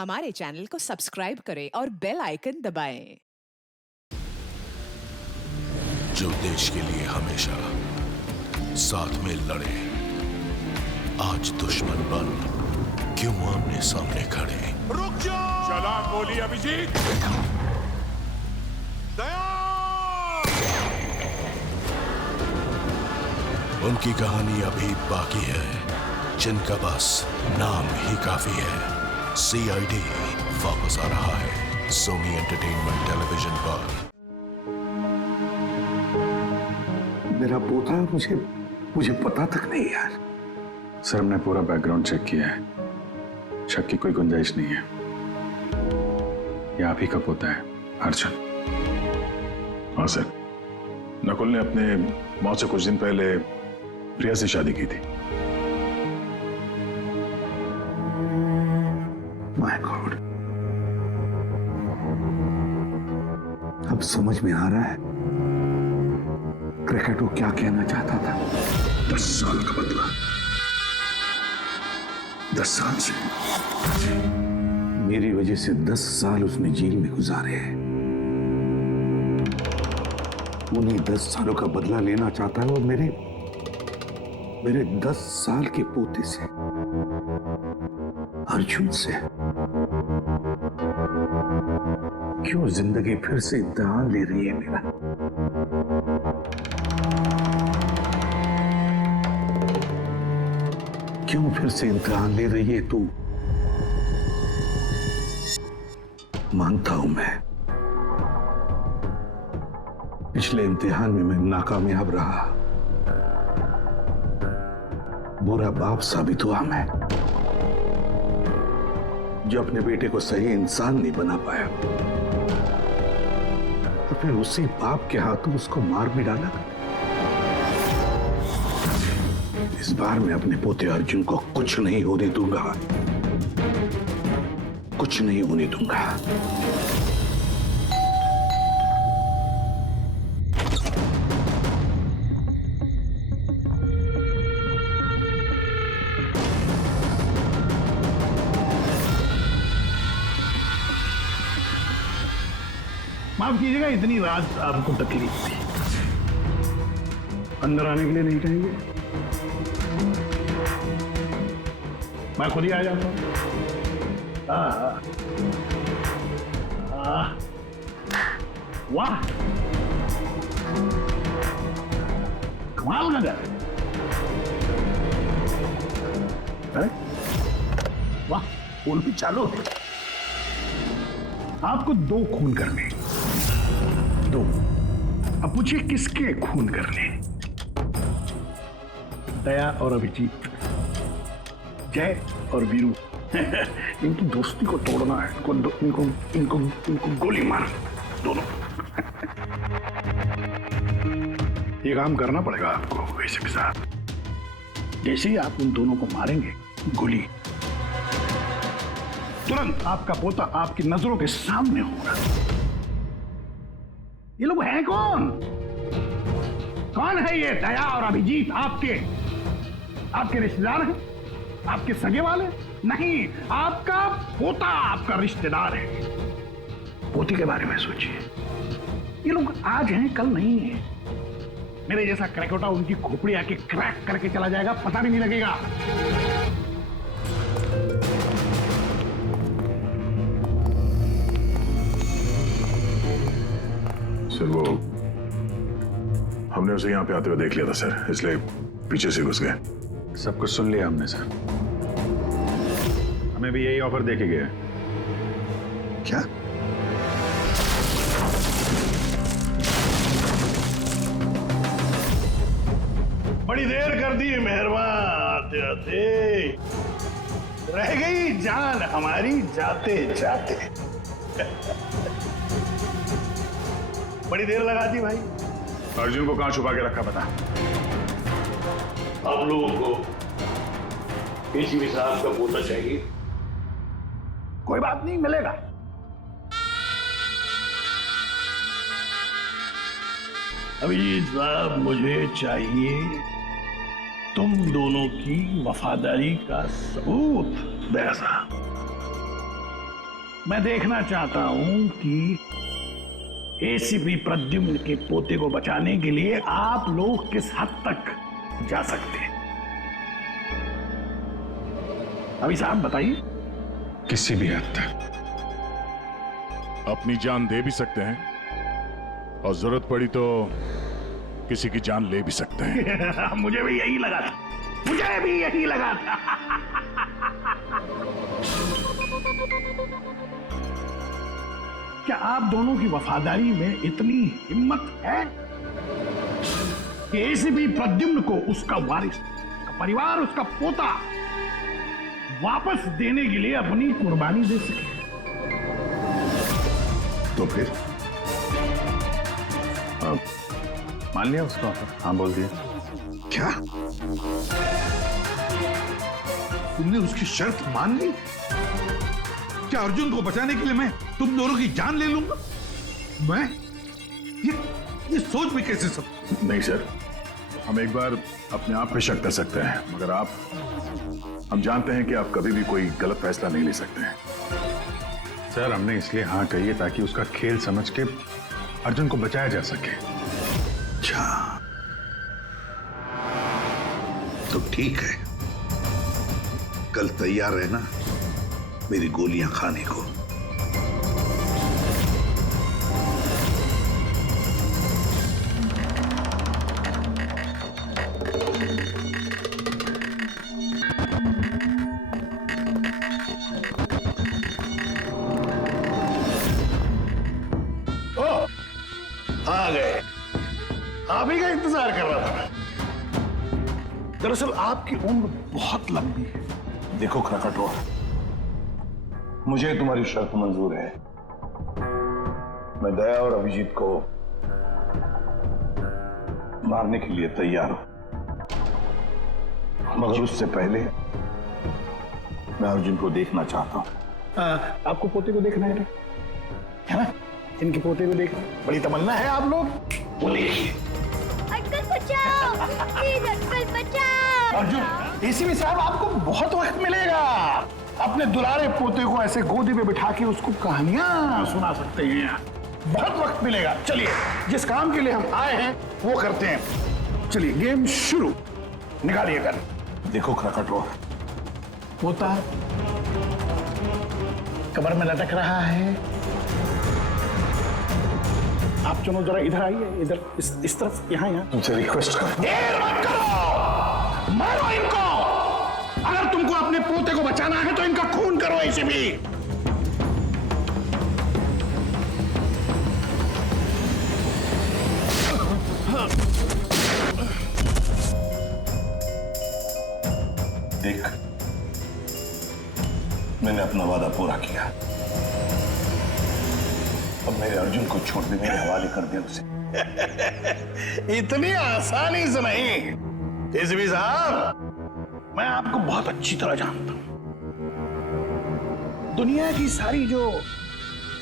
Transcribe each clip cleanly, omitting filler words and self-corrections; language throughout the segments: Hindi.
हमारे चैनल को सब्सक्राइब करें और बेल आइकन दबाएं। जो देश के लिए हमेशा साथ में लड़े, आज दुश्मन बन क्यों आमने सामने खड़े। रुक जाओ! चला गोली अभिजीत! दया! उनकी कहानी अभी बाकी है, जिनका बस नाम ही काफी है। CID वापस आ रहा है सोनी एंटरटेनमेंट टेलीविजन पर। मेरा पोता मुझे पता तक नहीं यार। सर, हमने पूरा बैकग्राउंड चेक किया है, शक की कोई गुंजाइश नहीं है। ये आप ही का पोता है, अर्जुन। हाँ सर, नकुल ने अपने मौत से कुछ दिन पहले प्रिया से शादी की थी। माय गॉड, अब समझ में आ रहा है क्रिकेट वो क्या कहना चाहता था। 10 साल का बदला, 10 साल से। मेरी वजह से 10 साल उसने जेल में गुजारे हैं। उन्हीं 10 सालों का बदला लेना चाहता है वो मेरे 10 साल के पोते से, अर्जुन से। क्यों जिंदगी फिर से इम्तिहान ले रही है मेरा? क्यों फिर से इम्तिहान ले रही है तू? मानता हूं मैं, पिछले इम्तिहान में मैं नाकामयाब रहा, बुरा बाप साबित हुआ मैं, जो अपने बेटे को सही इंसान नहीं बना पाया। और फिर उसी बाप के हाथों उसको मार भी डाला। इस बार मैं अपने पोते अर्जुन को कुछ नहीं होने दूंगा, कुछ नहीं होने दूंगा। माफ कीजिएगा, इतनी रात आपको तकलीफ थी। अंदर आने के लिए नहीं कहेंगे? मैं खुद ही आ जाता हूँ। वाह, कमाल का घर। अरे वाह, फूल भी चालू है। आपको 2 खून करने, 2। अब पूछिए किसके खून करने? दया और अभिजीत, जय और वीरू। इनकी दोस्ती को तोड़ना है। इनको गोली मार, दोनों। ये काम करना पड़ेगा आपको वैसे के साथ। जैसे ही आप उन दोनों को मारेंगे, गोली तुरंत आपका पोता आपकी नजरों के सामने होगा। ये लोग हैं कौन? कौन है ये दया और अभिजीत? आपके रिश्तेदार हैं? आपके सगे वाले? नहीं, आपका पोता आपका रिश्तेदार है। पोती के बारे में सोचिए। ये लोग आज हैं, कल नहीं है। मेरे जैसा क्रैकोटा उनकी खोपड़ी आके क्रैक करके चला जाएगा, पता भी नहीं लगेगा। सर, वो हमने उसे यहाँ पे आते हुए देख लिया था सर, इसलिए पीछे से घुस गए। सब कुछ सुन लिया हमने सर। हमें भी यही ऑफर देके गया। क्या? बड़ी देर कर दी मेहरबान, आते आते रह गई जान हमारी जाते जाते। बड़ी देर लगा दी भाई। अर्जुन को कहाँ छुपा के रखा पता? आप लोगों को किसी भी साहब का पोता चाहिए? कोई बात नहीं, मिलेगा। अभिजीत साहब, मुझे चाहिए तुम दोनों की वफादारी का सबूत। दया साहब, मैं देखना चाहता हूं कि एसीपी प्रद्युम्न के पोते को बचाने के लिए आप लोग किस हद तक जा सकते हैं। अभी साहब बताइए। किसी भी हद तक। अपनी जान दे भी सकते हैं और जरूरत पड़ी तो किसी की जान ले भी सकते हैं। मुझे भी यही लगा था, मुझे भी यही लगा था। क्या आप दोनों की वफादारी में इतनी हिम्मत है कि एसीपी प्रद्युम्न को उसका वारिस, उसका परिवार, उसका पोता वापस देने के लिए अपनी कुर्बानी दे सके? तो फिर मान लिया उसका ऑफर? हाँ बोल दिया। क्या तुमने उसकी शर्त मान ली? क्या अर्जुन को बचाने के लिए मैं तुम दोनों की जान ले लूंगा? मैं ये सोच भी कैसे सकता? नहीं सर, हम एक बार अपने आप पे शक कर सकते हैं, मगर हम जानते हैं कि आप कभी भी कोई गलत फैसला नहीं ले सकते हैं। सर हमने इसलिए हाँ कही है ताकि उसका खेल समझ के अर्जुन को बचाया जा सके। अच्छा तो ठीक है, कल तैयार रहना मेरी गोलियां खाने को। आ गए, आप ही का इंतजार कर रहा था। दरअसल आपकी उम्र बहुत लंबी है। देखो क्रकटो, मुझे तुम्हारी शर्त मंजूर है। मैं दया और अभिजीत को मारने के लिए तैयार हूं, मगर उससे पहले मैं अर्जुन को देखना चाहता हूं। आपको पोते को देखना है ना? इनके पोते को देखना बड़ी तमन्ना है आप लोग। वो देखिए। अंकल बचाओ, प्लीज अंकल बचाओ। अर्जुन, एसीपी साहब आपको बहुत वक्त मिलेगा। अपने दुलारे पोते को ऐसे गोदी में बिठा के उसको कहानियां सुना सकते हैं। बहुत वक्त मिलेगा। चलिए, जिस काम के लिए हम आए हैं वो करते हैं। चलिए, गेम शुरू। निकालिए गन। देखो क्रकटो, पोता कमर में लटक रहा है। आप दोनों जरा इधर आइए, इधर इस तरफ, यहाँ। तुमसे रिक्वेस्ट कर, देर मत करो, मारो इनको। अगर तुमको अपने पोते को बचाना है तो इनका खून करो। ऐसे भी देख, मैंने अपना वादा पूरा किया। अब मेरे अर्जुन को छोड़ दे, मेरे हवाले कर दे उसे। इतनी आसानी से नहीं। एसीपी साहब, मैं आपको बहुत अच्छी तरह जानता हूं। दुनिया की सारी जो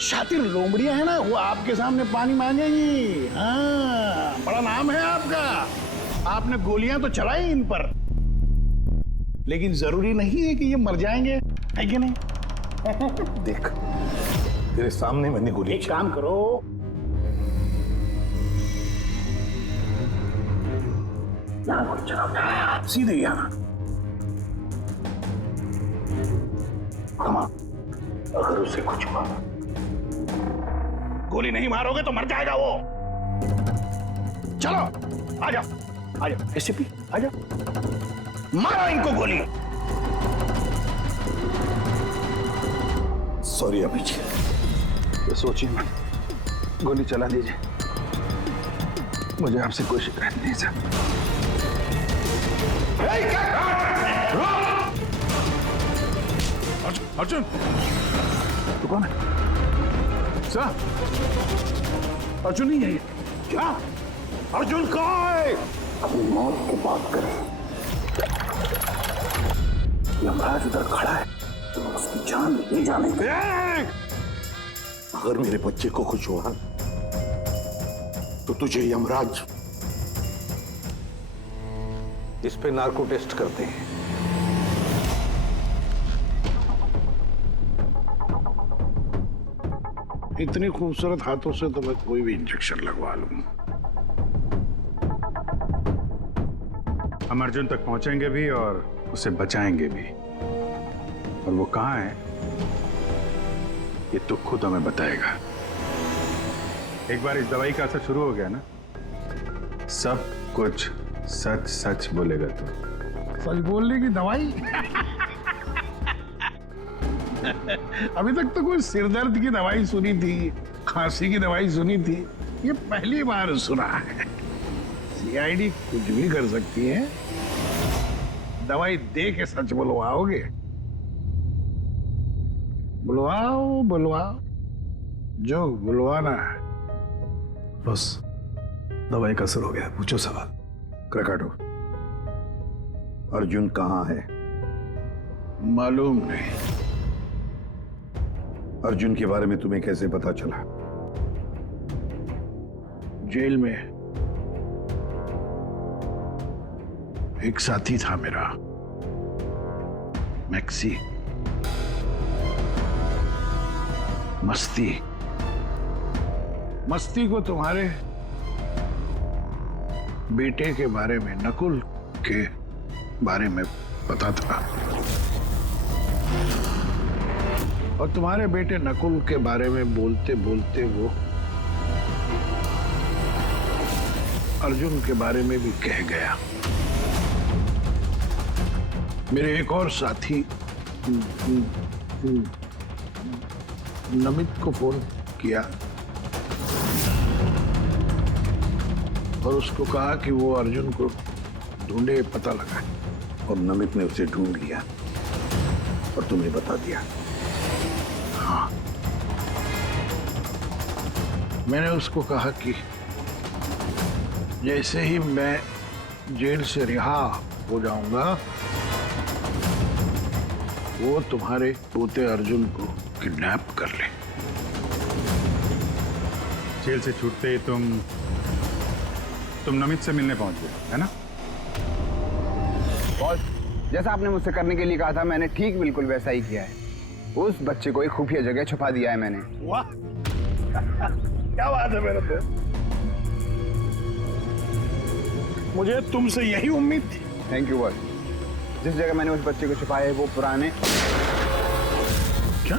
शातिर लोमड़ियां हैं ना, वो आपके सामने पानी मांगेंगी। हाँ, बड़ा नाम है आपका। आपने गोलियां तो चलाई इन पर, लेकिन जरूरी नहीं है कि ये मर जाएंगे, है कि नहीं? देख, तेरे सामने मैंने गोली। एक काम करो, यहां गोली चलाओ, सीधे यहां। कमा, अगर उसे कुछ हुआ, गोली नहीं मारोगे तो मर जाएगा वो। चलो, आ जाओ, आ जाओ एसीपी, आ जाओ, मारो इनको गोली। सॉरी अभिजीत, तो सोचिए मत, गोली चला दीजिए। मुझे आपसे कोई शिकायत नहीं सर। अर्जुन, तू कौन है? सर, अर्जुन नहीं है ये। क्या? अर्जुन कहाँ है? अपनी मौत की बात करें। यमराज उधर खड़ा है, तो उसकी जान ले जाने के। अगर मेरे बच्चे को कुछ हुआ तो तुझे यमराज इस पे नार्को टेस्ट करते हैं। इतनी खूबसूरत हाथों से तो मैं कोई भी इंजेक्शन लगवा लूं। हम अर्जुन तक पहुंचेंगे भी और उसे बचाएंगे भी। और वो कहाँ है ये तो खुद हमें बताएगा। एक बार इस दवाई का असर शुरू हो गया ना, सब कुछ सच सच बोलेगा तू। सच बोलने की दवाई? अभी तक तो कोई सिरदर्द की दवाई सुनी थी, खांसी की दवाई सुनी थी, ये पहली बार सुना है। सीआईडी कुछ भी कर सकती है। दवाई दे के सच बुलवाओगे? बुलवाओ बुलवाओ, जो बुलवाना है। बस दवाई का असर हो गया, पूछो सवाल। क्रकाटो, अर्जुन कहाँ है? मालूम नहीं। अर्जुन के बारे में तुम्हें कैसे पता चला? जेल में एक साथी था मेरा, मैक्सी। मस्ती को तुम्हारे बेटे के बारे में, नकुल के बारे में पता था, और तुम्हारे बेटे नकुल के बारे में बोलते बोलते वो अर्जुन के बारे में भी कह गया। मेरे एक और साथी नमित को फोन किया और उसको कहा कि वो अर्जुन को ढूंढे, पता लगा। और नमित ने उसे ढूंढ लिया और तुम्हें बता दिया। हाँ, मैंने उसको कहा कि जैसे ही मैं जेल से रिहा हो जाऊंगा, वो तुम्हारे पोते अर्जुन को किडनैप कर ले। जेल से छूटते ही तुम नमित से मिलने पहुंच गए, है ना? बॉस, जैसा आपने मुझसे करने के लिए कहा था, मैंने ठीक बिल्कुल वैसा ही किया है। उस बच्चे को एक खुफिया जगह छुपा दिया है मैंने। वाह क्या बात है मेरे दोस्त, मुझे तुमसे यही उम्मीद थी। Thank you boss. जिस जगह मैंने उस बच्चे को छुपाया है वो पुराने। क्या?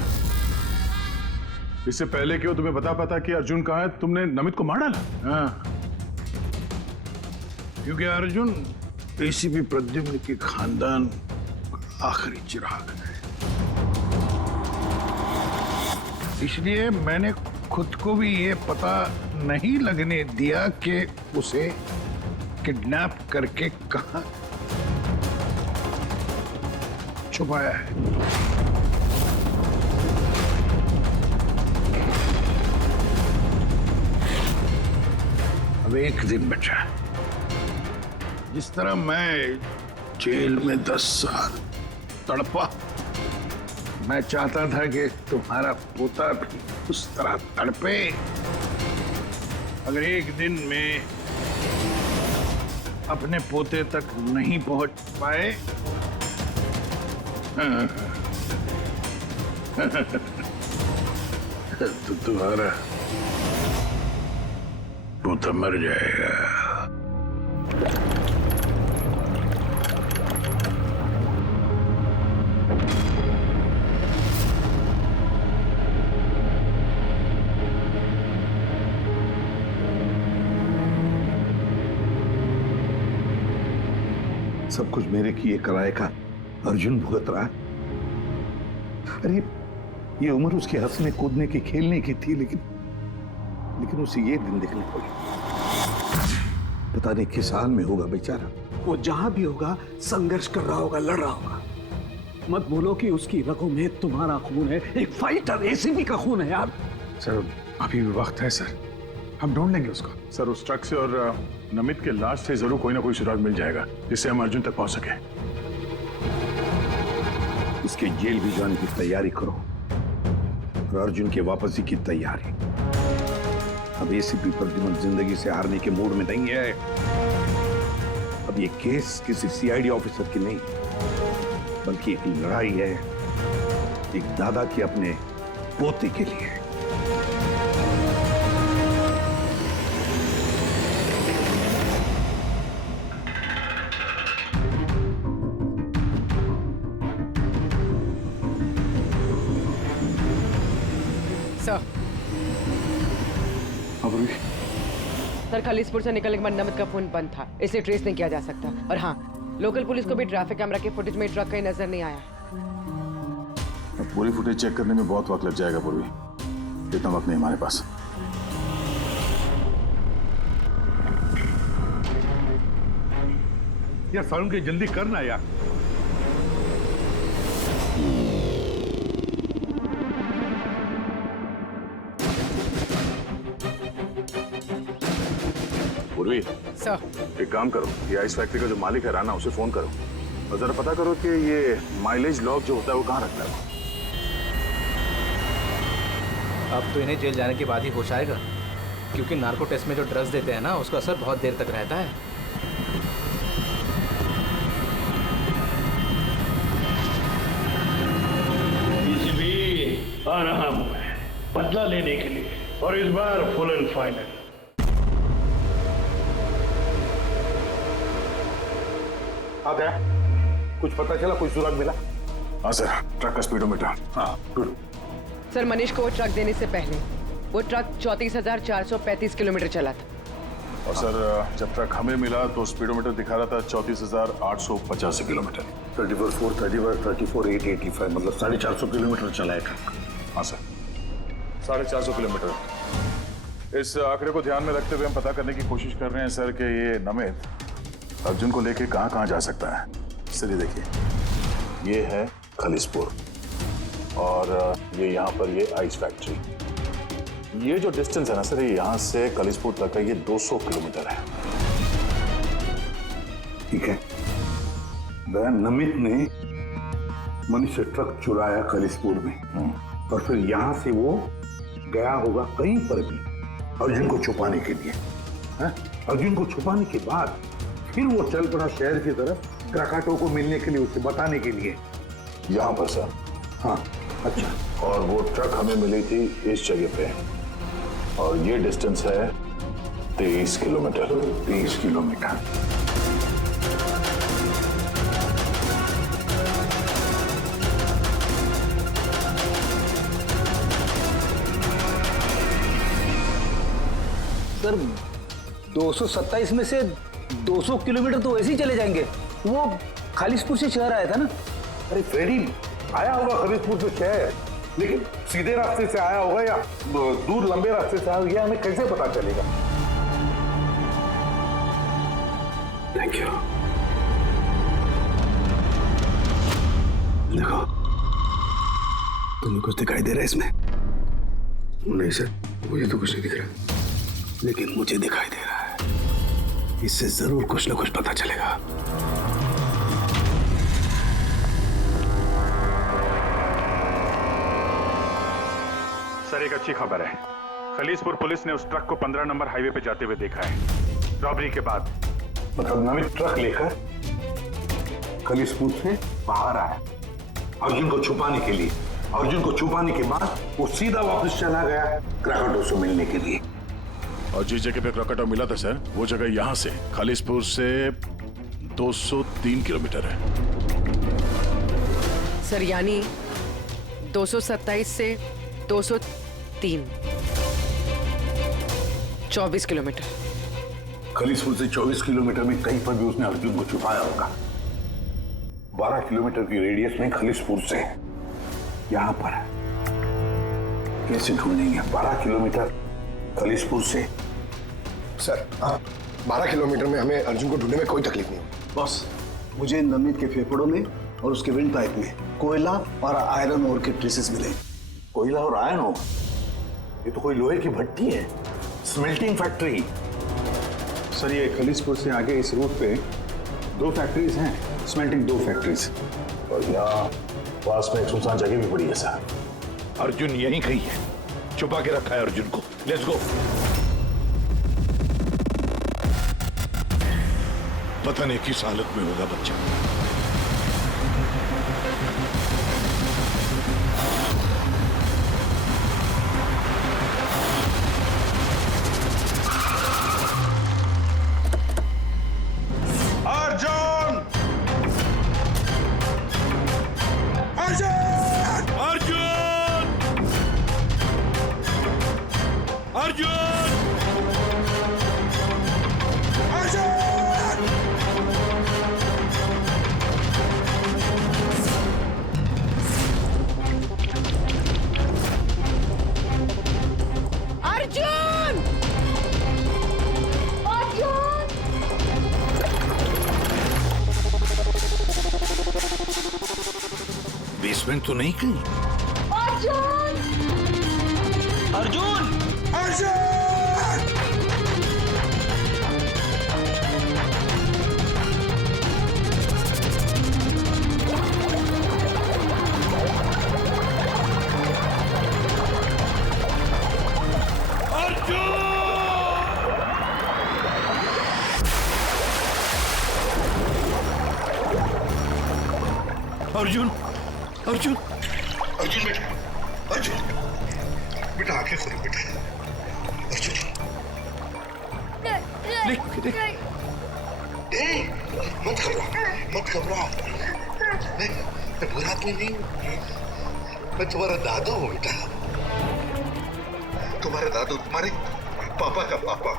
इससे पहले क्यों तुम्हें पता कि अर्जुन कहाँ है, तुमने नमित को मार डाला? हाँ, क्योंकि अर्जुन एसीपी प्रद्युम्न के खानदान आखिरी चिराग है, इसलिए मैंने खुद को भी ये पता नहीं लगने दिया कि उसे किडनैप करके कहां छुपाया है। अब एक दिन बचा है। जिस तरह मैं जेल में 10 साल तड़पा, मैं चाहता था कि तुम्हारा पोता भी उस तरह तड़पे। अगर एक दिन में अपने पोते तक नहीं पहुंच पाए तो तुम्हारा पोता मर जाएगा। सब कुछ मेरे किए कराए का अर्जुन भुगत रहा। अरे ये उम्र उसके हंसने कूदने की, खेलने की थी, लेकिन उसे ये दिन देखने पड़े। पता नहीं किस हाल में होगा बेचारा। वो जहां भी होगा संघर्ष कर रहा होगा, लड़ रहा होगा। मत बोलो कि उसकी रगों में तुम्हारा खून है। एक फाइटर एसीपी का खून है यार। सर अभी भी वक्त है सर, हम ढूंढ लेंगे उसको। सर उस ट्रक से और नमित के लाश से जरूर कोई ना कोई सुराग मिल जाएगा जिससे हम अर्जुन तक पहुंच सके। उसके जेल भी जाने की तैयारी करो और अर्जुन के वापसी की तैयारी। अब एसीपी प्रद्युम्न जिंदगी से हारने के मूड में नहीं है। अब ये केस किसी सीआईडी ऑफिसर की नहीं, बल्कि एक लड़ाई है एक दादा के अपने पोते के लिए। सर सर खलीसपुर से निकलने के बाद नमित का फोन बंद था, इसलिए ट्रेस नहीं किया जा सकता। और हाँ, लोकल पुलिस को भी ट्रैफिक कैमरा के फुटेज में ट्रक कहीं नजर नहीं आया। पूरी फुटेज चेक करने में बहुत वक्त लग जाएगा पूर्वी, इतना वक्त नहीं हमारे पास। यार सारुण के जल्दी करना यार। पूर्वी सर एक काम करो, ये आइस फैक्ट्री का जो मालिक है राना, उसे फोन करो और जरा पता करो कि ये माइलेज लॉग जो होता है वो कहाँ रखता है। अब तो इन्हें जेल जाने के बाद ही होश आएगा, क्योंकि नार्को टेस्ट में जो ड्रग्स देते हैं ना, उसका असर बहुत देर तक रहता है। आ रहा हूं मैं बदला लेने के लिए, और इस बार फुल एंड फाइनल। कुछ पता चला, कोई सुराग मिला? हाँ सर, ट्रक का स्पीडोमीटर। हाँ गुड। सर मनीष को वो ट्रक देने से पहले वो ट्रक 34,435 किलोमीटर चला था। और सर जब ट्रक हमें मिला तो स्पीडोमीटर दिखा रहा था 34,885 किलोमीटर। 34,885 मतलब 450 किलोमीटर चला है ट्रक। हाँ सर, 450 किलोमीटर। इस आंकड़े को ध्यान में रखते हुए हम पता करने की कोशिश कर रहे हैं सर कि ये नमित अर्जुन को लेके कहाँ कहाँ जा सकता है। सर ये देखिए, ये है खलीसपुर और ये यहाँ पर ये आइस फैक्ट्री। ये जो डिस्टेंस है ना सर, ये यहाँ से खलीसपुर तक का ये 200 किलोमीटर है। ठीक है, नमित ने मनीष से ट्रक चुराया खलीसपुर में और फिर यहाँ से वो गया होगा कहीं पर भी अर्जुन को छुपाने के लिए। अर्जुन को छुपाने के बाद फिर वो चल पड़ा शहर की तरफ क्राकाटो को मिलने के लिए, उसे बताने के लिए। यहाँ पर सर? हाँ। अच्छा। और वो ट्रक हमें मिली थी इस जगह पे और ये डिस्टेंस है 23 किलोमीटर। 23 किलोमीटर। सर 227 में से 200 किलोमीटर तो ऐसे ही चले जाएंगे। वो खालिसपुर से शहर आया था ना। अरे फ्रेडी, आया होगा खलीसपुर से शहर, लेकिन सीधे रास्ते से आया होगा या दूर लंबे रास्ते से आया होगा, ये हमें कैसे पता चलेगा? Thank you. देखो, तुम्हें कुछ दिखाई दे रहा है इसमें? नहीं सर, मुझे तो कुछ नहीं दिख रहा, लेकिन मुझे दिखाई दे रहा है। इससे जरूर कुछ ना कुछ पता चलेगा। सर एक अच्छी खबर है, खलीसपुर पुलिस ने उस ट्रक को 15 नंबर हाईवे पे जाते हुए देखा है रॉबरी के बाद। मतलब नमित ट्रक लेकर खलीसपुर से बाहर आया अर्जुन को छुपाने के लिए। अर्जुन को छुपाने के बाद वो सीधा वापस चला गया क्राकाटो से मिलने के लिए। और जिस जगह पे क्राकाटो मिला था सर, वो जगह यहाँ से खलीसपुर से 203 किलोमीटर है। सर यानी 227 से 203, 24 किलोमीटर। खलीसपुर से 24 किलोमीटर में कहीं पर भी उसने अर्जुन को छुपाया होगा। 12 किलोमीटर की रेडियस में खलीसपुर से यहां पर कैसे ढूंढेंगे? 12 किलोमीटर खलीसपुर से। सर 12 किलोमीटर में हमें अर्जुन को ढूंढने में कोई तकलीफ नहीं होगी। बॉस, मुझे नमित के फेफड़ों में और उसके विंड पाइप में कोयला और आयरन ओर के ट्रेसेस मिले। कोयला और आयरन ओर? ये तो कोई लोहे की भट्टी है, स्मेल्टिंग फैक्ट्री। सर ये खलीसपुर से आगे इस रूट पे 2 फैक्ट्रीज हैं, स्मेल्टिंग 2 फैक्ट्रीज। और यहाँ पास में एक सुनसान जगह भी पड़ी है सर। अर्जुन यहीं कहीं है, छुपा के रखा है अर्जुन को। Let's go. पता नहीं किस हालत में होगा बच्चा। अर्जुन! बेसमेंट तो नहीं कहीं? अर्जुन! अर्जुन! अर्जुन! अर्जुन बेटा, अर्जुन बेटा, आंखें खोलो बेटा। अर्जुन देख देख, मत घबराओ, मत घबराओ। मैं बुरा आदमी नहीं हूँ, मैं तुम्हारा दादू हूँ बेटा। तुम्हारे दादू, तुम्हारे पापा का पापा,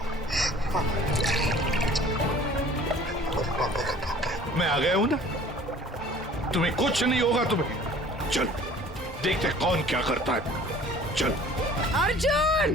तुम्हारे पापा का पापा। मैं आ गया हूँ ना, तुम्हें कुछ नहीं होगा। तुम्हें चल देखते कौन क्या करता है। चल अर्जुन!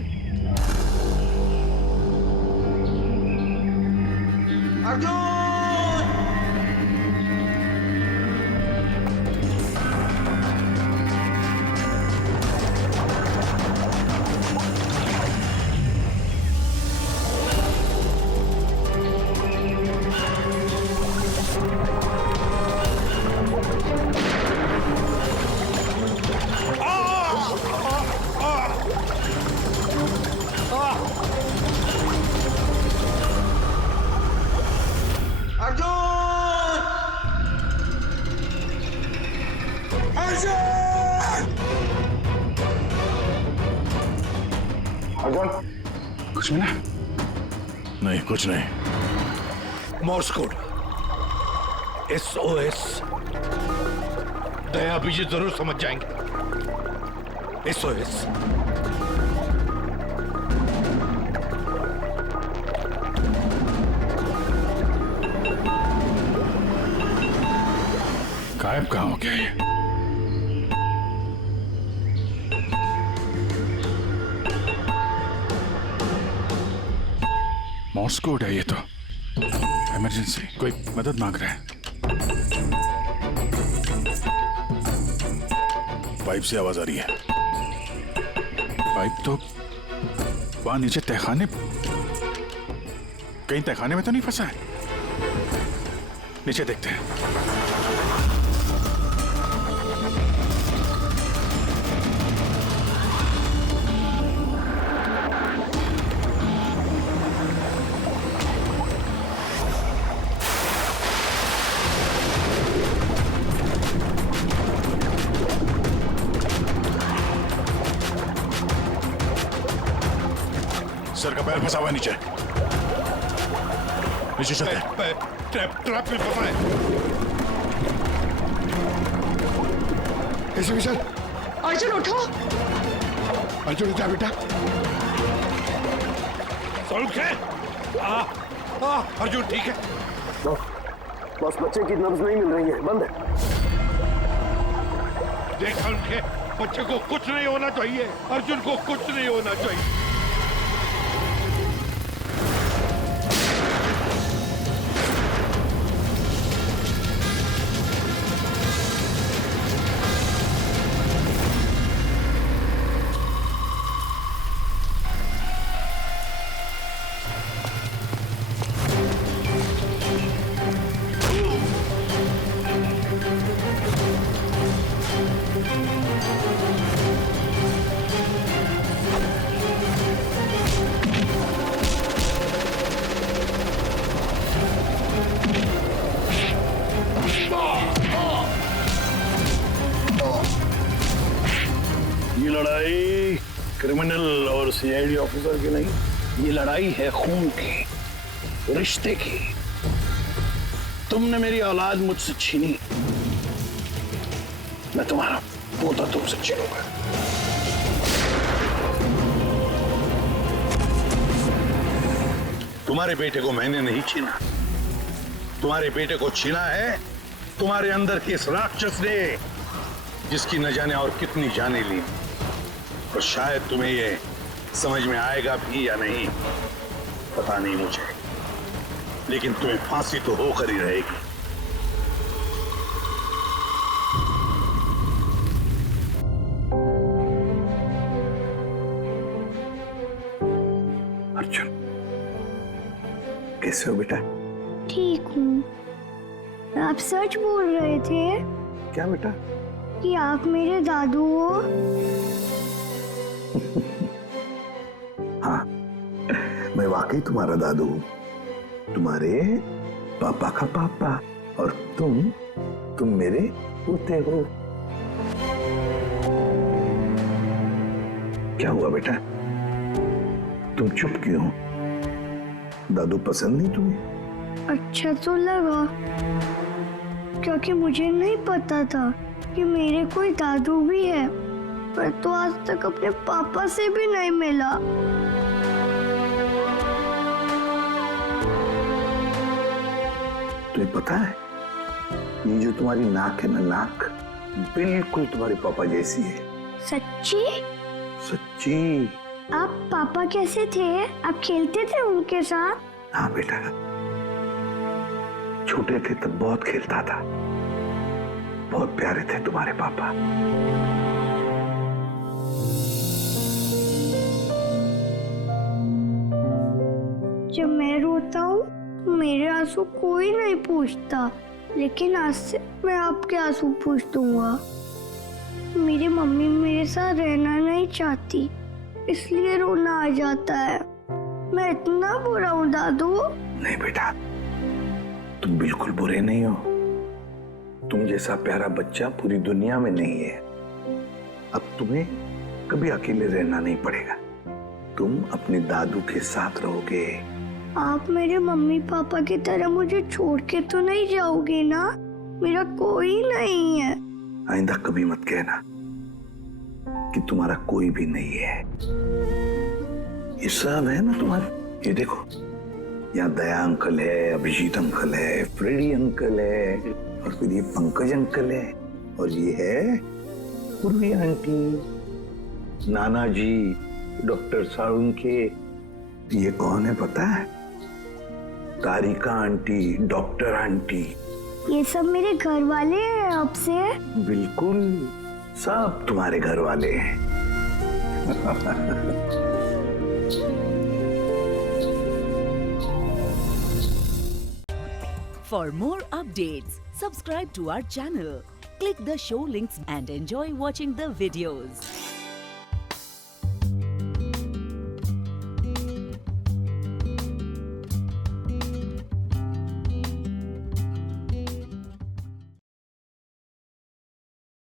कुछ भी ना? नहीं, कुछ नहीं। Morse code SOS। दया भी जरूर समझ जाएंगे। SOS। गायब कहाँ हो गया ये? मॉर्स कोड है ये तो। इमरजेंसी, कोई मदद मांग रहा है। पाइप से आवाज आ रही है। पाइप तो वहां नीचे तहखाने, कहीं तहखाने में तो नहीं फंसा है? नीचे देखते हैं। सर का पैर फंसा हुआ है नीचे। नीचे चलते हैं। ट्रैप में फंसा है। ऐसे भी सर। अर्जुन उठो। अर्जुन उठा बेटा। अर्जुन ठीक है? बस बच्चे की नब्ज नहीं मिल रही है, बंद है। देखा उनके बच्चे को कुछ नहीं होना चाहिए। अर्जुन को कुछ नहीं होना चाहिए। ये लड़ाई क्रिमिनल और CID ऑफिसर की नहीं, ये लड़ाई है खून की, रिश्ते की। तुमने मेरी औलाद मुझसे छीनी, मैं तुम्हारा पोता तुमसे छीनूंगा। तुम्हारे बेटे को मैंने नहीं छीना, तुम्हारे बेटे को छीना है तुम्हारे अंदर के इस राक्षस ने, जिसकी न जाने और कितनी जाने ली। और शायद तुम्हें ये समझ में आएगा भी या नहीं पता नहीं मुझे, लेकिन तुम्हें फांसी तो होकर ही रहेगी। अर्जुन, कैसे हो बेटा? ठीक हूँ। आप सच बोल रहे थे? क्या बेटा? कि आप मेरे दादू हो? हाँ, मैं वाकई तुम्हारा दादू हूँ, तुम्हारे पापा का पापा, और तुम मेरे पोते हो। क्या हुआ बेटा, तुम चुप क्यों हो? दादू पसंद नहीं तुम्हें? अच्छा तो लगा, क्योंकि मुझे नहीं पता था कि मेरे कोई दादू भी है। पर तो आज तक अपने पापा से भी नहीं मिला। तुम्हें पता है, ये जो तुम्हारी नाक है ना, नाक बिल्कुल तुम्हारे पापा जैसी है। सच्ची? सच्ची। आप पापा कैसे थे? आप खेलते थे उनके साथ? हाँ बेटा, छोटे थे तब बहुत खेलता था, बहुत प्यारे थे तुम्हारे पापा। जब मैं रोता हूँ तो मेरे आंसू कोई नहीं पूछता, लेकिन आज से मैं आपके आंसू पूछ दूंगा। मेरी मम्मी मेरे साथ रहना नहीं चाहती, इसलिए रोना आ जाता है। मैं इतना बुरा हूँ दादू? नहीं बेटा, तुम बिल्कुल बुरे नहीं हो। तुम जैसा प्यारा बच्चा पूरी दुनिया में नहीं है। अब तुम्हें कभी अकेले रहना नहीं पड़ेगा, तुम अपने दादू के साथ रहोगे। आप मेरे मम्मी पापा की तरह मुझे छोड़ के तो नहीं जाओगे ना? मेरा कोई नहीं है। आइंदा कभी मत कहना कि तुम्हारा कोई भी नहीं है। ये सब है ना तुम्हारे। ये देखो, यहाँ दया अंकल है, अभिजीत अंकल है, फ्रेडी अंकल है, और फिर ये पंकज अंकल है, और ये है पूर्वी आंटी, नाना जी, डॉक्टर साउन के। ये कौन है पता है? तारिका आंटी, डॉक्टर आंटी। ये सब मेरे घर वाले हैं आपसे? बिल्कुल, सब तुम्हारे घर वाले हैं। For more updates, subscribe to our channel, click the show links and enjoy watching the videos.